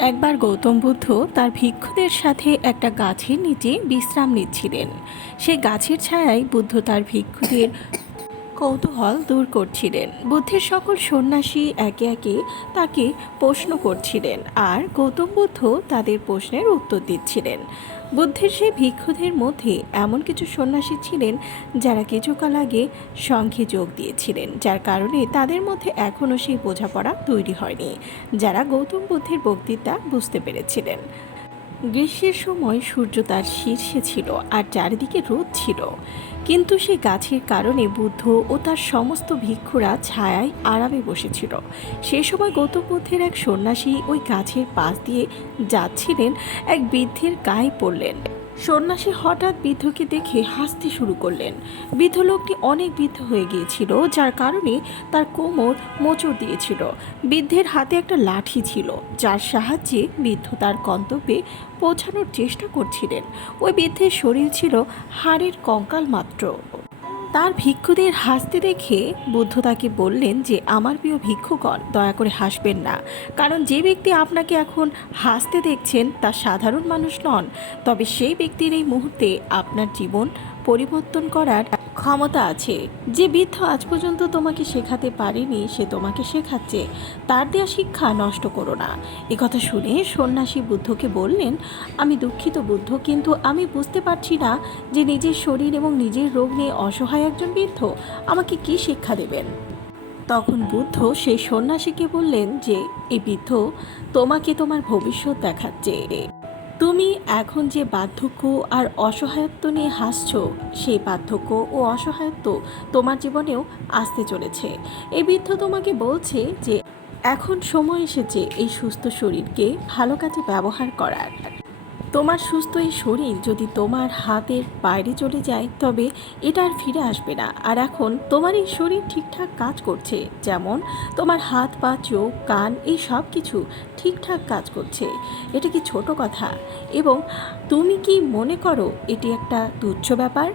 একবার গৌতম বুদ্ধ তার ভিক্ষুদের সাথে একটা গাছের নিচে বিশ্রাম নিচ্ছিলেন। সে গাছের ছায়ায় বুদ্ধ তার ভিক্ষুদের কৌতূহল দূর করছিলেন। বুদ্ধের সকল সন্ন্যাসী একে একে তাকে প্রশ্ন করছিলেন আর গৌতম বুদ্ধ তাদের প্রশ্নের উত্তর দিচ্ছিলেন। বুদ্ধের সেই ভিক্ষুদের মধ্যে এমন কিছু সন্ন্যাসী ছিলেন যারা কিছুকাল আগে সংঘে যোগ দিয়েছিলেন, যার কারণে তাদের মধ্যে এখনও সেই বোঝাপড়া তৈরি হয়নি, যারা গৌতম বুদ্ধের বক্তৃতা বুঝতে পেরেছিলেন। গ্রীষ্মের সময় সূর্য তার শীর্ষে ছিল আর চারিদিকে রোদ ছিল। কিন্তু সে গাছের কারণে বুদ্ধ ও তার সমস্ত ভিক্ষুরা ছায়ায় আরামে বসেছিল। সে সময় গৌতম বুদ্ধের এক সন্ন্যাসী ওই গাছের পাশ দিয়ে যাচ্ছিলেন, এক বৃদ্ধের গায়ে পড়লেন। সন্ন্যাসী হঠাৎ বৃদ্ধকে দেখে হাসতে শুরু করলেন। বৃদ্ধ লোকটি অনেক বৃদ্ধ হয়ে গিয়েছিল, যার কারণে তার কোমর মোচড় দিয়েছিল। বৃদ্ধের হাতে একটা লাঠি ছিল, যার সাহায্যে বৃদ্ধ তার গন্তব্যে পৌঁছানোর চেষ্টা করছিলেন। ওই বৃদ্ধের শরীর ছিল হাড়ের কঙ্কাল মাত্র। তার ভিক্ষুদের হাসতে দেখে বুদ্ধ তাকে বললেন যে, আমার প্রিয় ভিক্ষুগণ দয়া করে হাসবেন না। কারণ যে ব্যক্তি আপনাকে এখন হাসতে দেখছেন, তা সাধারণ মানুষ নন। তবে সেই ব্যক্তির এই মুহূর্তে আপনার জীবন পরিবর্তন করার ক্ষমতা আছে। যে বৃদ্ধ আজ পর্যন্ত তোমাকে শেখাতে পারেনি, সে তোমাকে শেখাচ্ছে। তার দেওয়া শিক্ষা নষ্ট করো না। কথা শুনে সন্ন্যাসী বুদ্ধকে বললেন, আমি দুঃখিত বুদ্ধ, কিন্তু আমি বুঝতে পারছি না যে নিজের শরীর এবং নিজের রোগ নিয়ে অসহায় একজন বৃদ্ধ আমাকে কি শিক্ষা দেবেন? তখন বুদ্ধ সেই সন্ন্যাসীকে বললেন যে এই বৃদ্ধ, তোমাকে তোমার ভবিষ্যৎ দেখাচ্ছে। তুমি এখন যে বার্ধক্য আর অসহায়ত্ব নিয়ে হাসছ, সেই বার্ধক্য ও অসহায়ত্ব তোমার জীবনেও আসতে চলেছে। এই বৃদ্ধ তোমাকে বলছে যে, এখন সময় এসেছে এই সুস্থ শরীরকে ভালো কাজে ব্যবহার করার। তোমার সুস্থ এই শরীর যদি তোমার হাতের বাইরে চলে যায়, তবে এটা আর ফিরে আসবে না। আর এখন তোমার এই শরীর ঠিকঠাক কাজ করছে, যেমন তোমার হাত পা, চোখ, কান, এই সব কিছু ঠিকঠাক কাজ করছে। এটা কি ছোট কথা? এবং তুমি কি মনে করো এটি একটা তুচ্ছ ব্যাপার?